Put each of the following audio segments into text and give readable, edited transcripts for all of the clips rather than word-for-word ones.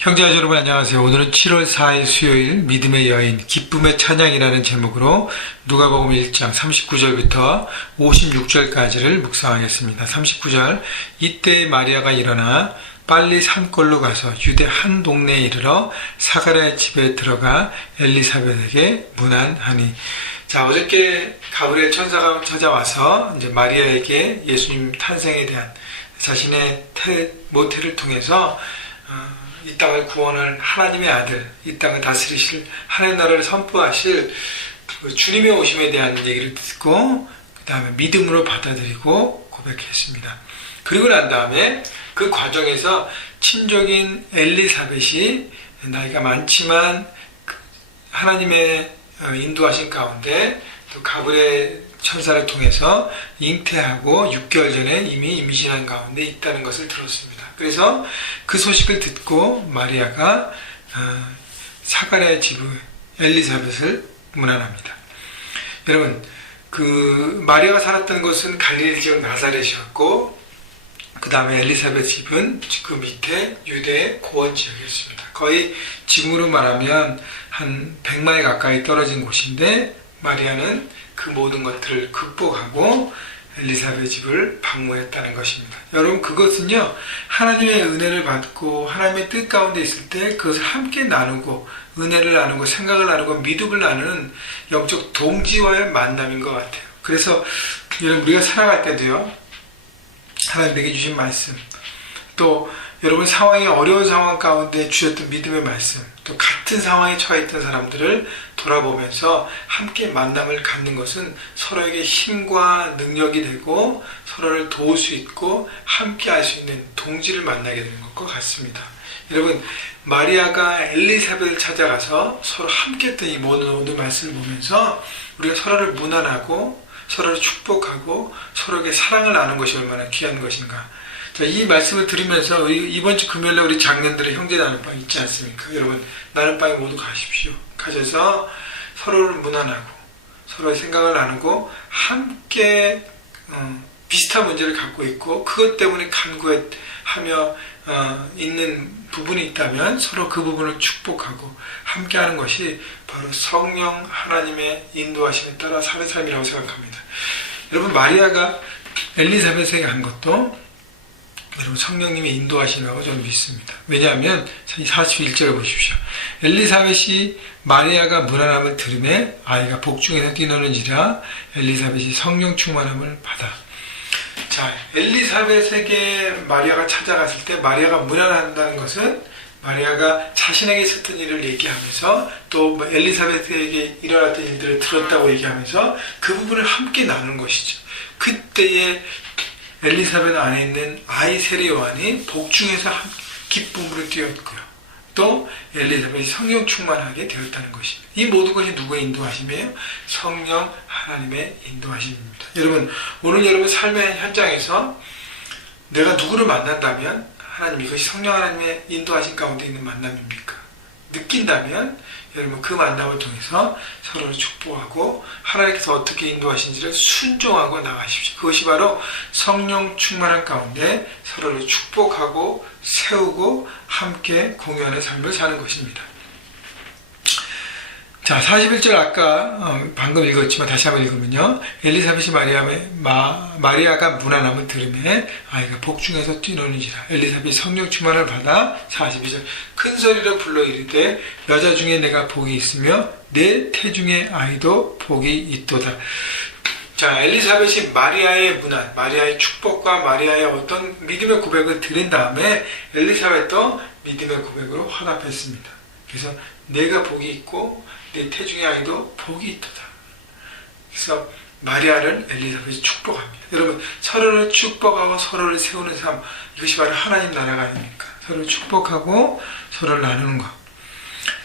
형제자 여러분 안녕하세요. 오늘은 7월 4일 수요일 믿음의 여인 기쁨의 찬양이라는 제목으로 누가복음 1장 39절부터 56절까지를 묵상하겠습니다. 39절 이때 마리아가 일어나 빨리 산골로 가서 유대 한 동네에 이르러 사가랴의 집에 들어가 엘리사벳에게 문안하니. 자, 어저께 가브리엘 천사가 찾아와서 이제 마리아에게 예수님 탄생에 대한 자신의 모태를 통해서 이 땅을 구원을 하나님의 아들, 이 땅을 다스리실 하나님 나라를 선포하실 주님의 오심에 대한 얘기를 듣고 그 다음에 믿음으로 받아들이고 고백했습니다. 그리고 난 다음에 그 과정에서 친족인 엘리사벳이 나이가 많지만 하나님의 인도하신 가운데 또 가브리엘 천사를 통해서 잉태하고 6개월 전에 이미 임신한 가운데 있다는 것을 들었습니다. 그래서 그 소식을 듣고 마리아가 사가랴의 집의 엘리사벳을 문안합니다. 여러분, 그 마리아가 살았던 곳은 갈릴리 지역 나사렛이었고, 그 다음에 엘리사벳 집은 그 밑에 유대의 고원 지역이었습니다. 거의 지금으로 말하면 한 100마일 가까이 떨어진 곳인데, 마리아는 그 모든 것들을 극복하고 엘리사벳 집을 방문했다는 것입니다. 여러분, 그것은요, 하나님의 은혜를 받고 하나님의 뜻 가운데 있을 때 그것을 함께 나누고 은혜를 나누고 생각을 나누고 믿음을 나누는 영적 동지와의 만남인 것 같아요. 그래서 여러분, 우리가 살아갈 때도요, 하나님 내게 주신 말씀, 또 여러분 상황이 어려운 상황 가운데 주셨던 믿음의 말씀, 또 같은 상황에 처해 있던 사람들을 돌아보면서 함께 만남을 갖는 것은 서로에게 힘과 능력이 되고 서로를 도울 수 있고 함께 할 수 있는 동지를 만나게 되는 것과 같습니다. 여러분, 마리아가 엘리사벳을 찾아가서 서로 함께 했던 이 모든 말씀을 보면서 우리가 서로를 문안하고 서로를 축복하고 서로에게 사랑을 나누는 것이 얼마나 귀한 것인가. 자, 이 말씀을 들으면서 이번 주 금요일에 우리 장년들의 형제 나눔방 있지 않습니까? 여러분, 나눔방에 모두 가십시오. 가셔서 서로를 문안하고 서로의 생각을 나누고 함께 비슷한 문제를 갖고 있고 그것 때문에 간구하며 있는 부분이 있다면 서로 그 부분을 축복하고 함께하는 것이 바로 성령 하나님의 인도하심에 따라 사는 삶이라고 생각합니다. 여러분, 마리아가 엘리사벳에게 한 것도 여러분 성령님이 인도하시라고 저는 믿습니다. 왜냐하면 41절을 보십시오. 엘리사벳이 마리아가 문안함을 들으매 아이가 복중에서 뛰노는지라 엘리사벳이 성령 충만함을 받아. 자, 엘리사벳에게 마리아가 찾아갔을 때 마리아가 문안한다는 것은 마리아가 자신에게 있었던 일을 얘기하면서 또 엘리사벳에게 일어났던 일들을 들었다고 얘기하면서 그 부분을 함께 나누는 것이죠. 그때에 엘리사벳 안에 있는 아이 세례 요한이 복중에서 기쁨으로 뛰었고요. 또 엘리사벳이 성령 충만하게 되었다는 것입니다. 이 모든 것이 누구의 인도하심이에요? 성령 하나님의 인도하심입니다. 여러분, 오늘 여러분 삶의 현장에서 내가 누구를 만난다면 하나님, 이것이 성령 하나님의 인도하심 가운데 있는 만남입니까? 느낀다면 여러분 그 만남을 통해서 서로를 축복하고 하나님께서 어떻게 인도하신지를 순종하고 나가십시오. 그것이 바로 성령 충만한 가운데 서로를 축복하고 세우고 함께 공유하는 삶을 사는 것입니다. 자, 41절 아까 방금 읽었지만 다시 한번 읽으면요. 엘리사벳이 마리아가 문안함을 들으매 아이가 복중에서 뛰노는지라. 엘리사벳이 성령 충만을 받아 42절 큰 소리로 불러 이르되 여자 중에 내가 복이 있으며 내 태중의 아이도 복이 있도다. 자, 엘리사벳이 마리아의 문안, 마리아의 축복과 마리아의 어떤 믿음의 고백을 드린 다음에 엘리사벳도 믿음의 고백으로 화답했습니다. 그래서 내가 복이 있고 내 태중의 아이도 복이 있도다. 그래서 마리아를 엘리사벳이 축복합니다. 여러분, 서로를 축복하고 서로를 세우는 삶, 이것이 바로 하나님 나라가 아닙니까? 서로를 축복하고 서로를 나누는 것.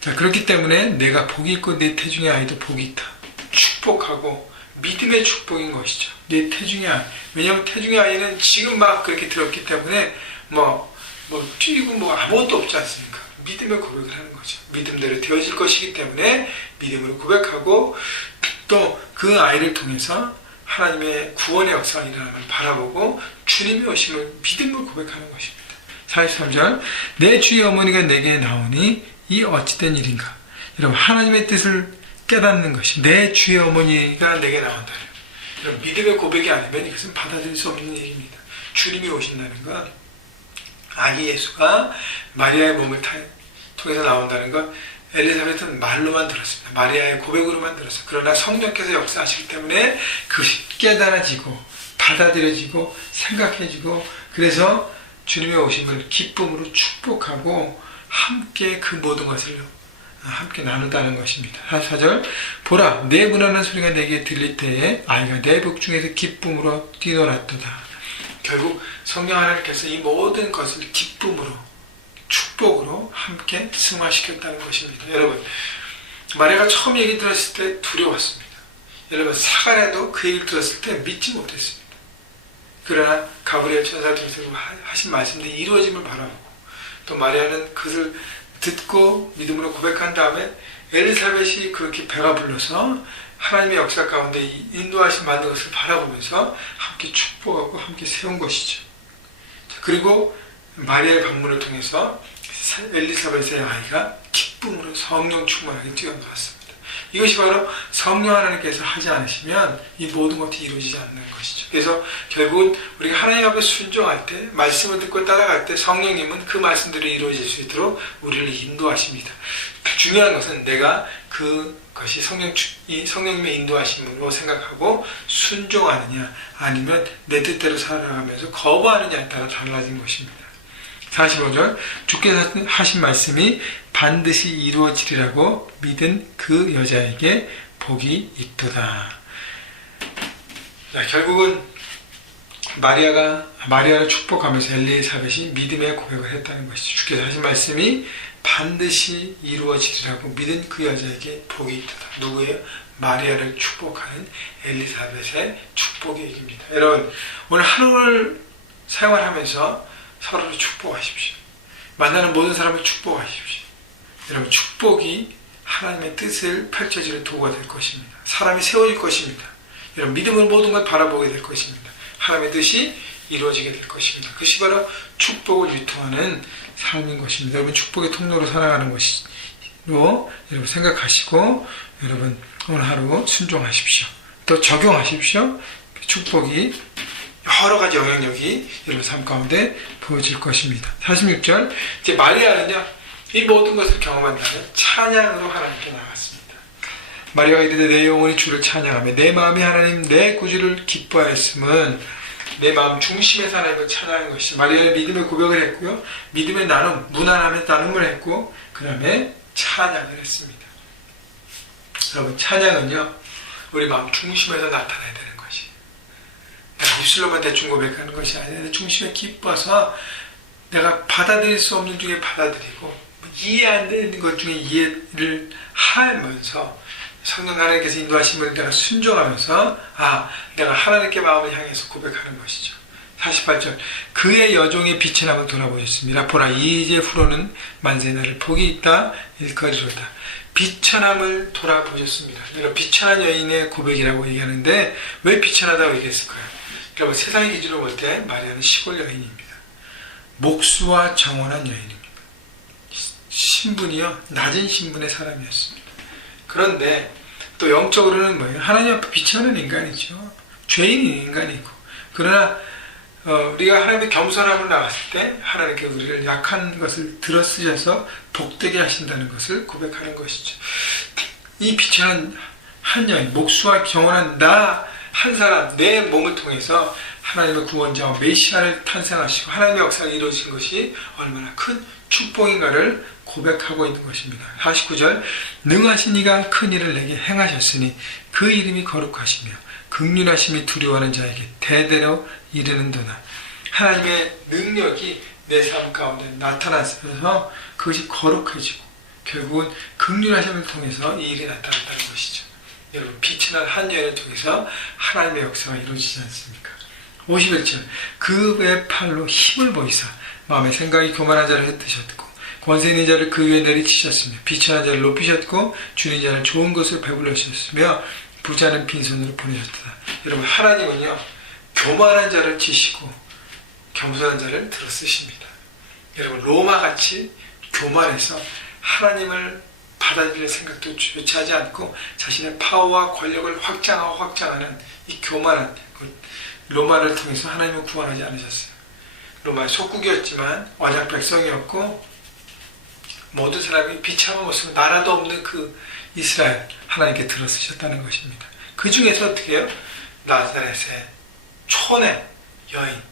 자, 그렇기 때문에 내가 복이 있고 내 태중의 아이도 복이 있다. 축복하고 믿음의 축복인 것이죠. 내 태중의 아이. 왜냐하면 태중의 아이는 지금 막 그렇게 들었기 때문에 뛰고 아무것도 없지 않습니까? 믿음의 고백을 하는 거죠. 믿음대로 되어질 것이기 때문에 믿음으로 고백하고 또 그 아이를 통해서 하나님의 구원의 역사가 일어남을 바라보고 주님의 오심을 믿음으로 고백하는 것입니다. 43절 내 주의 어머니가 내게 나오니 이 어찌된 일인가. 여러분 하나님의 뜻을 깨닫는 것이 내 주의 어머니가 내게 나온다. 여러분 믿음의 고백이 아니면 이것은 받아들일 수 없는 얘기입니다. 주님이 오신다는 건 아기 예수가 마리아의 몸을 통해서 나온다는 건 엘리사벳은 말로만 들었습니다. 마리아의 고백으로만 들었어요. 그러나 성령께서 역사하시기 때문에 그것이 깨달아지고 받아들여지고 생각해지고 그래서 주님의 오심을 기쁨으로 축복하고 함께 그 모든 것을 함께 나눈다는 것입니다. 44절 보라 내 문하는 소리가 내게 들릴 때에 아이가 내 복중에서 기쁨으로 뛰어났도다. 결국 성령 하나님께서 이 모든 것을 기쁨으로 축복으로 함께 승화시켰다는 것입니다. 여러분 마리아가 처음 얘기 들었을 때 두려웠습니다. 여러분 사가랴도 그 얘기를 들었을 때 믿지 못했습니다. 그러나 가브리엘 천사를 통해서 하신 말씀들이 이루어짐을 바라보고 또 마리아는 그것을 듣고 믿음으로 고백한 다음에 엘리사벳이 그렇게 배가 불러서 하나님의 역사 가운데 인도하심 받는 것을 바라보면서 함께 축복하고 함께 세운 것이죠. 그리고 마리아의 방문을 통해서 엘리사벳의 아이가 기쁨으로 성령 충만하게 뛰어나왔습니다. 이것이 바로 성령 하나님께서 하지 않으시면 이 모든 것이 이루어지지 않는 것이죠. 그래서 결국은 우리가 하나님 앞에 순종할 때 말씀을 듣고 따라갈 때 성령님은 그 말씀대로 이루어질 수 있도록 우리를 인도하십니다. 중요한 것은 내가 그것이 성령님의 인도하심으로 생각하고 순종하느냐 아니면 내 뜻대로 살아가면서 거부하느냐에 따라 달라진 것입니다. 45절 주께서 하신 말씀이 반드시 이루어지리라고 믿은 그 여자에게 복이 있도다. 자, 결국은 마리아를 축복하면서 엘리사벳이 믿음의 고백을 했다는 것이죠. 주께서 하신 말씀이 반드시 이루어지리라고 믿은 그 여자에게 복이 있도다. 누구예요? 마리아를 축복하는 엘리사벳의 축복의 얘기입니다. 여러분 오늘 하루를 생활하면서 서로를 축복하십시오. 만나는 모든 사람을 축복하십시오. 여러분 축복이 하나님의 뜻을 펼쳐지는 도구가 될 것입니다. 사람이 세워질 것입니다. 여러분 믿음으로 모든 걸 바라보게 될 것입니다. 하나님의 뜻이 이루어지게 될 것입니다. 그것이 바로 축복을 유통하는 삶인 것입니다. 여러분 축복의 통로로 살아가는 것으로 여러분 생각하시고 여러분 오늘 하루 순종하십시오. 또 적용하십시오. 축복이 여러 가지 영향력이 여러분 삶 가운데 보여질 것입니다. 46절 이제 마리아는요 이 모든 것을 경험한 다음에 찬양으로 하나님께 나갔습니다. 마리아가 이르되 내 영혼이 주를 찬양하며 내 마음이 하나님 내 구주를 기뻐하였음은 내 마음 중심에서 하나님을 찬양한 것이 마리아는 믿음의 고백을 했고요. 믿음의 나눔, 무난함의 나눔을 했고 그 다음에 찬양을 했습니다. 여러분 찬양은요 우리 마음 중심에서 나타나야 되는 것이 내가 입술로만 대충 고백하는 것이 아니라 내 중심에 기뻐서 내가 받아들일 수 없는 중에 받아들이고 이해 안 되는 것 중에 이해를 하면서 성령 하나님께서 인도하심을 내가 순종하면서 내가 하나님께 마음을 향해서 고백하는 것이죠. 48절 그의 여종의 빛이 나면 돌아보셨습니다. 보라 이제 후로는 만세 나를 복이 있다 일거리로다. 비천함을 돌아보셨습니다. 여러분 비천한 여인의 고백이라고 얘기하는데 왜 비천하다고 얘기했을까요? 여러분 세상의 기준으로 볼 때 마리아는 시골 여인입니다. 목수와 정원한 여인입니다. 신분이요 낮은 신분의 사람이었습니다. 그런데 또 영적으로는 뭐예요? 하나님 앞에 비천한 인간이죠. 죄인인 인간이고 그러나 우리가 하나님의 겸손함을 나갔을 때 하나님께 우리를 약한 것을 들어쓰셔서 복되게 하신다는 것을 고백하는 것이죠. 이 비천한 한 여인, 목수와 경원한 나 한 사람, 내 몸을 통해서 하나님의 구원자와 메시아를 탄생하시고 하나님의 역사가 이루어진 것이 얼마나 큰 축복인가를 고백하고 있는 것입니다. 49절 능하신 이가 큰 일을 내게 행하셨으니 그 이름이 거룩하시며 긍휼하심이 두려워하는 자에게 대대로 이르는도다. 하나님의 능력이 내 삶 가운데 나타나서 그것이 거룩해지고 결국은 긍휼하심을 통해서 이 일이 나타났다는 것이죠. 여러분 빛이난 한 여인을 통해서 하나님의 역사가 이루어지지 않습니까? 51절 그의 팔로 힘을 보이사 마음의 생각이 교만한 자를 흩으셨고 권세 있는 자를 그 위에 내리치셨으며 비천한 자를 높이셨고 주는 자를 좋은 것을 배불러 주셨으며 부자는 빈손으로 보내셨다. 여러분 하나님은요 교만한 자를 치시고 겸손한 자를 들어 쓰십니다. 여러분 로마같이 교만해서 하나님을 받아들일 생각도 조차 하지 않고 자신의 파워와 권력을 확장하는 이 교만한 로마를 통해서 하나님을 구원하지 않으셨어요. 로마의 속국이었지만 언약 백성이었고 모든 사람이 비참한 모습, 나라도 없는 그 이스라엘 하나님께 들어쓰셨다는 것입니다. 그 중에서 어떻게 해요? 나사렛의 촌의 여인,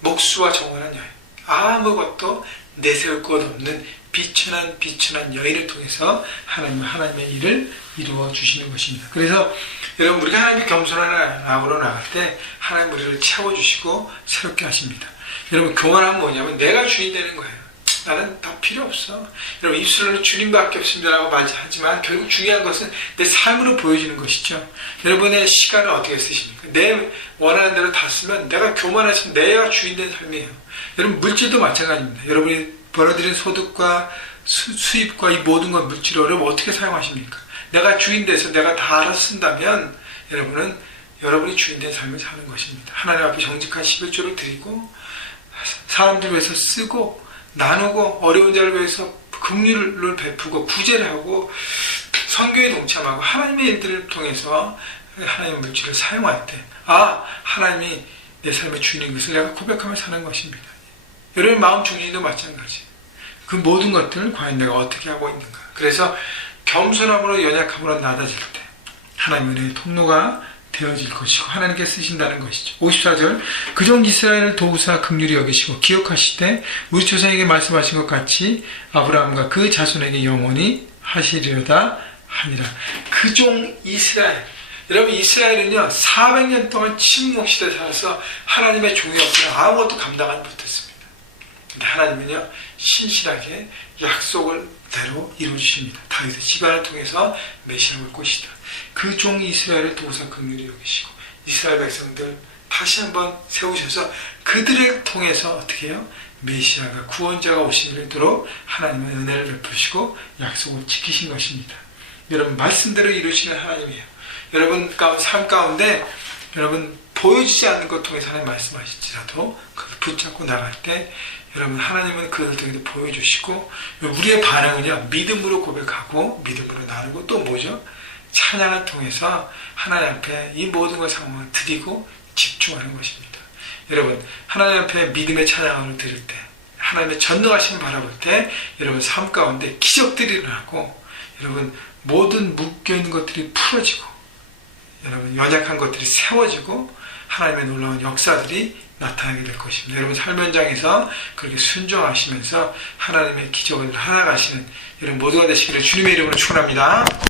목수와 정원한 여인, 아무것도 내세울 것 없는 비천한 여인을 통해서 하나님의 일을 이루어 주시는 것입니다. 그래서 여러분 우리가 하나님의 겸손한 마음으로 나갈 때 하나님 우리를 채워주시고 새롭게 하십니다. 여러분 교만하면 뭐냐면 내가 주인 되는 거예요. 나는 다 필요 없어. 여러분 입술로는 주님밖에 없습니다라고 말하지만 결국 중요한 것은 내 삶으로 보여지는 것이죠. 여러분의 시간을 어떻게 쓰십니까? 내 원하는 대로 다 쓰면 내가 교만해서 내가 주인 된 삶이에요. 여러분 물질도 마찬가지입니다. 여러분이 벌어들인 소득과 수입과 이 모든 것 물질을 여러분 어떻게 사용하십니까? 내가 주인 돼서 내가 다 알아서 쓴다면 여러분은 여러분이 주인 된 삶을 사는 것입니다. 하나님 앞에 정직한 11조를 드리고 사람들 위해서 쓰고 나누고 어려운 자를 위해서 긍휼을 베푸고 구제를 하고 선교에 동참하고 하나님의 일들을 통해서 하나님의 물질을 사용할 때 하나님이 내 삶의 주인인 것을 내가 고백하며 사는 것입니다. 여러분 마음 중심도 마찬가지. 그 모든 것들을 과연 내가 어떻게 하고 있는가. 그래서 겸손함으로 연약함으로 낮아질 때 하나님의 은혜의 통로가 되어질 것이고 하나님께 쓰신다는 것이죠. 54절 그종 이스라엘을 도우사 긍휼히 여기시고 기억하시되 우리 조상에게 말씀하신 것 같이 아브라함과 그 자손에게 영원히 하시리로다 하니라. 그종 이스라엘, 여러분 이스라엘은요 400년 동안 침묵시대에 살아서 하나님의 종이 없으면 아무것도 감당하지 못했습니다. 근데 하나님은요 신실하게 약속을 대로 이루어주십니다. 다윗의 집안을 통해서 메시아가 올 것이다. 그 종 이스라엘을 도우사 긍휼히 여기시고 이스라엘 백성들 다시 한번 세우셔서 그들을 통해서 어떻게 해요? 메시아가 구원자가 오시도록 하나님의 은혜를 베푸시고 약속을 지키신 것입니다. 여러분 말씀대로 이루시는 하나님이에요. 여러분 삶 가운데 여러분 보여지지 않는 것 통해서 하나님 말씀하실지라도 그걸 붙잡고 나갈 때 여러분 하나님은 그들 통해서 보여주시고 우리의 반응은요 믿음으로 고백하고 믿음으로 나누고 또 뭐죠? 찬양을 통해서 하나님 앞에 이 모든 것 상황을 드리고 집중하는 것입니다. 여러분 하나님 앞에 믿음의 찬양을 드릴 때 하나님의 전능하심을 바라볼 때 여러분 삶 가운데 기적들이 일어나고 여러분 모든 묶여있는 것들이 풀어지고 여러분 연약한 것들이 세워지고 하나님의 놀라운 역사들이 나타나게 될 것입니다. 여러분 삶 현장에서 그렇게 순종하시면서 하나님의 기적을 살아가시는 여러분 모두가 되시기를 주님의 이름으로 축원합니다.